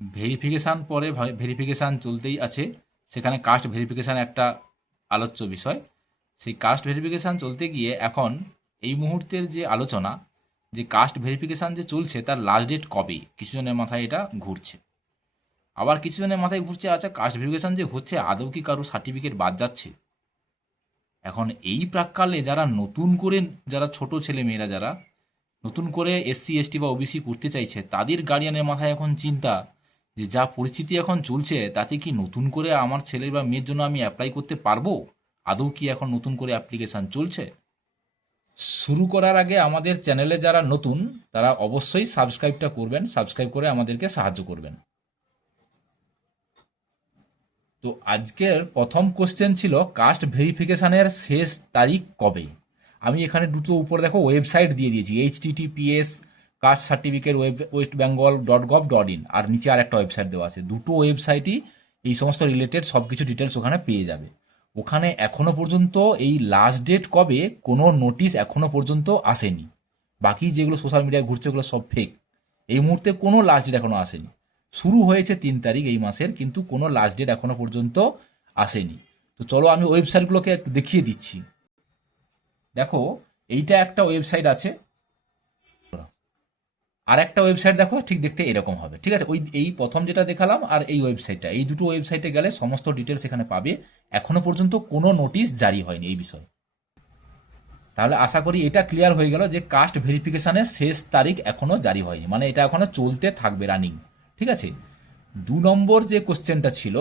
Verification পরে verification চলতেই আছে, সেখানে কাস্ট ভেরিফিকেশান একটা আলোচ্য বিষয়। সেই কাস্ট ভেরিফিকেশান চলতে গিয়ে এখন এই মুহূর্তের যে আলোচনা, যে কাস্ট ভেরিফিকেশান যে চলছে তার লাস্ট ডেট কবে, কিছু জনের মাথায় এটা ঘুরছে। আবার কিছু জনের মাথায় ঘুরছে আচ্ছা কাস্ট ভেরিফিকেশান যে হচ্ছে আদৌ কি কারো সার্টিফিকেট বাদ যাচ্ছে। এখন এই প্রাক্কালে যারা নতুন করে, যারা ছোট ছেলে মেয়েরা যারা নতুন করে এসসি এসটি বা ওবিসি করতে চাইছে, তাদের গার্ডিয়ানের মাথায় এখন চিন্তা যে যা পরিস্থিতি এখন চলছে তাতে কি নতুন করে আমার ছেলে বা মেয়ের জন্য আমি অ্যাপ্লাই করতে পারবো, আদৌ কি এখন নতুন করে অ্যাপ্লিকেশান চলছে। শুরু করার আগে আমাদের চ্যানেলে যারা নতুন তারা অবশ্যই সাবস্ক্রাইবটা করবেন, সাবস্ক্রাইব করে আমাদেরকে সাহায্য করবেন। তো আজকের প্রথম কোশ্চেন ছিল কাস্ট ভেরিফিকেশানের শেষ তারিখ কবে। আমি এখানে দুটো উপরে দেখো ওয়েবসাইট দিয়ে দিয়েছি, https cast certificate West Bengal .gov.in, আর নিচে আর একটা ওয়েবসাইট দেওয়া আছে। দুটো ওয়েবসাইটই এই সমস্ত রিলেটেড সব কিছু ডিটেলস ওখানে পেয়ে যাবে। ওখানে এখনো পর্যন্ত এই লাস্ট ডেট কবে কোনো নোটিশ এখনো পর্যন্ত আসেনি। বাকি যেগুলো সোশ্যাল মিডিয়ায় ঘুরছে ওগুলো সব ফেক। এই মুহূর্তে কোনো লাস্ট ডেট এখনো আসেনি। শুরু হয়েছে 3 তারিখ এই মাসের, কিন্তু কোনো লাস্ট ডেট এখনো পর্যন্ত আসেনি। তো চলো আমি ওয়েবসাইটগুলোকে একটু দেখিয়ে দিচ্ছি। দেখো এইটা একটা ওয়েবসাইট আছে, আর একটা ওয়েবসাইট দেখো ঠিক দেখতে এরকম হবে, ঠিক আছে। ওই এই প্রথম যেটা দেখালাম আর এই ওয়েবসাইটটা, এই দুটো ওয়েবসাইটে গেলে সমস্ত ডিটেলস এখানে পাবে। এখনো পর্যন্ত কোনো নোটিশ জারি হয়নি এই বিষয়ে। তাহলে আশা করি এটা ক্লিয়ার হয়ে গেল যে কাস্ট ভেরিফিকেশনের শেষ তারিখ এখনো জারি হয়নি, মানে এটা এখনো চলতে থাকবে, রানিং। ঠিক আছে। 2 নম্বর যে কোশ্চেনটা ছিল,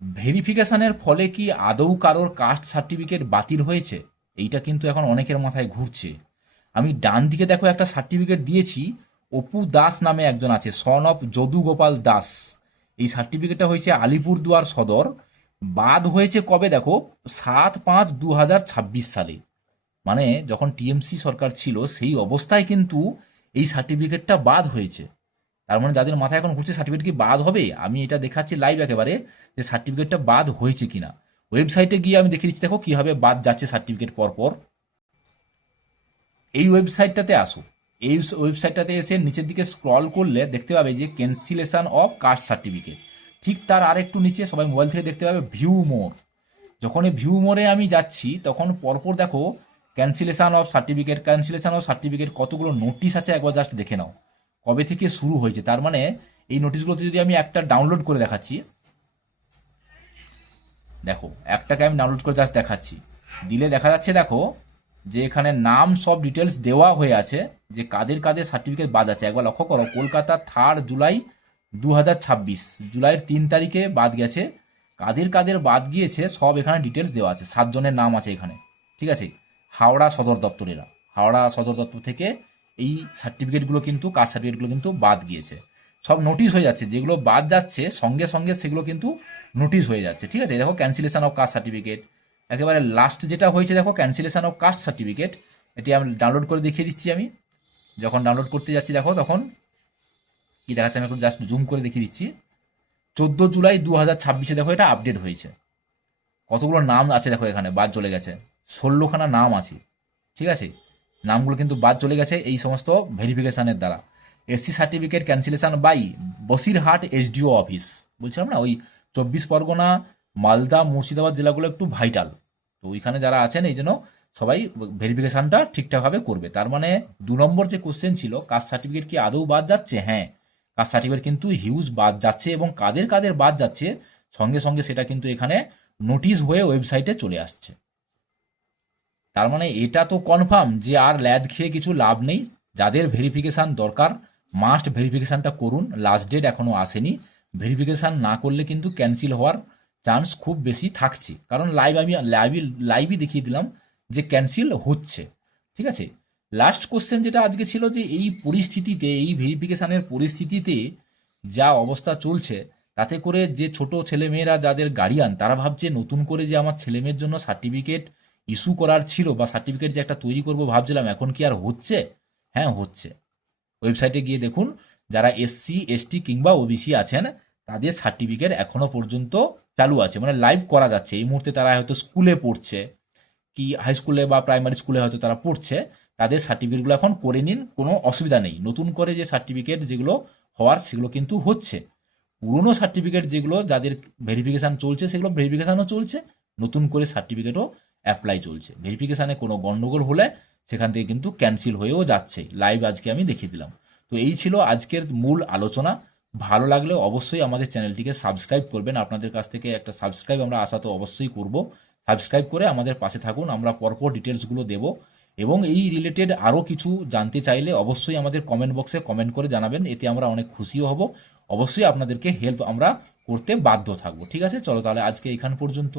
ভেরিফিকেশনের ফলে কি আদৌ কারোর কাস্ট সার্টিফিকেট বাতিল হয়েছে, এইটা কিন্তু এখন অনেকের মাথায় ঘুরছে। আমি ডান দিকে দেখো একটা সার্টিফিকেট দিয়েছি, অপু দাস নামে একজন আছে, সন অফ যদু গোপাল দাস। এই সার্টিফিকেটটা হয়েছে আলিপুরদুয়ার সদর। বাদ হয়েছে কবে দেখো, 7/5/2026 সালে, মানে যখন টিএমসি সরকার ছিল সেই অবস্থায় কিন্তু এই সার্টিফিকেটটা বাদ হয়েছে। তার মানে যাদের মাথায় এখন ঘুরছে সার্টিফিকেট কি বাদ হবে, আমি এটা দেখাচ্ছি লাইভ একেবারে যে সার্টিফিকেটটা বাদ হয়েছে কিনা। ওয়েবসাইটে গিয়ে আমি দেখে দিচ্ছি দেখো কীভাবে বাদ যাচ্ছে সার্টিফিকেট পরপর। এই ওয়েবসাইটটাতে আসো, এই ওয়েবসাইটটাতে এসে নিচের দিকে স্ক্রল করলে দেখতে পাবে যে ক্যান্সেলেশন অফ কাস্ট সার্টিফিকেট। ঠিক তার আরেকটু নিচে সবাই মোবাইল থেকে দেখতে পাবে ভিউ মোর। যখন এই ভিউ মোরে আমি যাচ্ছি তখন পরপর দেখো cancellation of certificate, cancellation of certificate কতগুলো নোটিশ আছে একবার জাস্ট দেখে নাও কবে থেকে শুরু হয়েছে। তার মানে এই নোটিশগুলোতে যদি আমি একটা ডাউনলোড করে দেখাচ্ছি, দেখো একটাকে আমি ডাউনলোড করে জাস্ট দেখাচ্ছি, দিলে দেখা যাচ্ছে দেখো যে এখানে নাম সব ডিটেলস দেওয়া হয়ে আছে যে কাদের কাদের সার্টিফিকেট বাদ আছে। একবার লক্ষ্য করো, কলকাতা 3 জুলাই 2026, জুলাইয়ের 3 তারিখে বাদ গেছে। কাদের কাদের বাদ গিয়েছে সব এখানে ডিটেলস দেওয়া আছে, 7 জনের নাম আছে এখানে। ঠিক আছে। হাওড়া সদর দপ্তরেরা, হাওড়া সদর দপ্তর থেকে এই সার্টিফিকেটগুলো কিন্তু, কাস্ট সার্টিফিকেটগুলো কিন্তু বাদ গিয়েছে। সব নোটিশ হয়ে যাচ্ছে, যেগুলো বাদ যাচ্ছে সঙ্গে সঙ্গে সেগুলো কিন্তু নোটিশ হয়ে যাচ্ছে। ঠিক আছে। দেখো ক্যান্সেলেশন অফ কাস্ট সার্টিফিকেট, একেবারে লাস্ট যেটা হয়েছে দেখো ক্যান্সেলেশন অফ কাস্ট সার্টিফিকেট। এটি আমি ডাউনলোড করে দেখিয়ে দিচ্ছি। আমি যখন ডাউনলোড করতে যাচ্ছি দেখো তখন কি দেখাচ্ছে, আমি এখন জাস্ট জুম করে দেখিয়ে দিচ্ছি। 14 জুলাই 2026 দেখো এটা আপডেট হয়েছে। কতগুলো নাম আছে দেখো এখানে বাদ চলে গেছে, 16খানা নাম আছে। ঠিক আছে। নামগুলো কিন্তু বাদ চলে গেছে এই সমস্ত ভেরিফিকেশনের দ্বারা। SC certificate cancellation by Basirhat SDO office, বলছিলাম না ওই 24 পরগনা, মালদা, মুর্শিদাবাদ জেলাগুলো একটু ভাইটাল। তো ওইখানে যারা আছেন এই জন্য সবাই ভেরিফিকেশনটা ঠিকঠাকভাবে করবে। তার মানে 2 নম্বর যে কোশ্চেন ছিল কাস্ট সার্টিফিকেট কি আদৌ বাদ যাচ্ছে, হ্যাঁ কাস্ট সার্টিফিকেট কিন্তু হিউজ বাদ যাচ্ছে, এবং কাদের কাদের বাদ যাচ্ছে সঙ্গে সঙ্গে সেটা কিন্তু এখানে নোটিশ হয়ে ওয়েবসাইটে চলে আসছে। তার মানে এটা তো কনফার্ম যে আর ল্যাদ খেয়ে কিছু লাভ নেই। যাদের ভেরিফিকেশান দরকার মাস্ট ভেরিফিকেশানটা করুন, লাস্ট ডেট এখনও আসেনি। ভেরিফিকেশান না করলে কিন্তু ক্যান্সেল হওয়ার চান্স খুব বেশি থাকছে, কারণ আমি লাইভই দেখিয়ে দিলাম যে ক্যান্সেল হচ্ছে। ঠিক আছে। লাস্ট কোশ্চেন যেটা আজকে ছিল যে এই পরিস্থিতিতে, এই ভেরিফিকেশানের পরিস্থিতিতে যা অবস্থা চলছে তাতে করে যে ছোট ছেলেমেয়েরা যাদের গার্ডিয়ান তারা ভাবছে নতুন করে যে আমার ছেলেমেয়ের জন্য সার্টিফিকেট ইস্যু করার ছিল বা সার্টিফিকেট যে একটা তৈরি করব ভাবছিলাম, এখন কি আর হচ্ছে? হ্যাঁ হচ্ছে। ওয়েবসাইটে গিয়ে দেখুন, যারা এসসি এসটি কিংবা ওবিসি আছেন তাদের সার্টিফিকেট এখনো পর্যন্ত চালু আছে, মানে লাইভ করা যাচ্ছে। এই মুহূর্তে তারা হয়তো স্কুলে পড়ছে কি হাই স্কুলে বা প্রাইমারি স্কুলে হয়তো তারা পড়ছে, তাদের সার্টিফিকেটগুলো এখন করে নিন, কোনো অসুবিধা নেই। নতুন করে যে সার্টিফিকেট যেগুলো হওয়ার সেগুলো কিন্তু হচ্ছে। পুরনো সার্টিফিকেট যেগুলো যাদের ভেরিফিকেশান চলছে সেগুলো ভেরিফিকেশানও চলছে, নতুন করে সার্টিফিকেটও অ্যাপ্লাই চলছে। ভেরিফিকেশানে কোনো গণ্ডগোল হলে সেখান থেকে কিন্তু ক্যান্সেল হয়েও যাচ্ছে, লাইভ আজকে আমি দেখিয়ে দিলাম। তো এই ছিল আজকের মূল আলোচনা। ভালো লাগলে অবশ্যই আমাদের চ্যানেলটিকে সাবস্ক্রাইব করবেন। আপনাদের কাছ থেকে একটা সাবস্ক্রাইব আমরা আশা তো অবশ্যই করব। সাবস্ক্রাইব করে আমাদের পাশে থাকুন, আমরা পরপর ডিটেলসগুলো দেব। এবং এই রিলেটেড আরও কিছু জানতে চাইলে অবশ্যই আমাদের কমেন্ট বক্সে কমেন্ট করে জানাবেন, এতে আমরা অনেক খুশিও হব। অবশ্যই আপনাদেরকে হেল্প আমরা করতে বাধ্য থাকবো। ঠিক আছে, চলো তাহলে আজকে এখান পর্যন্ত।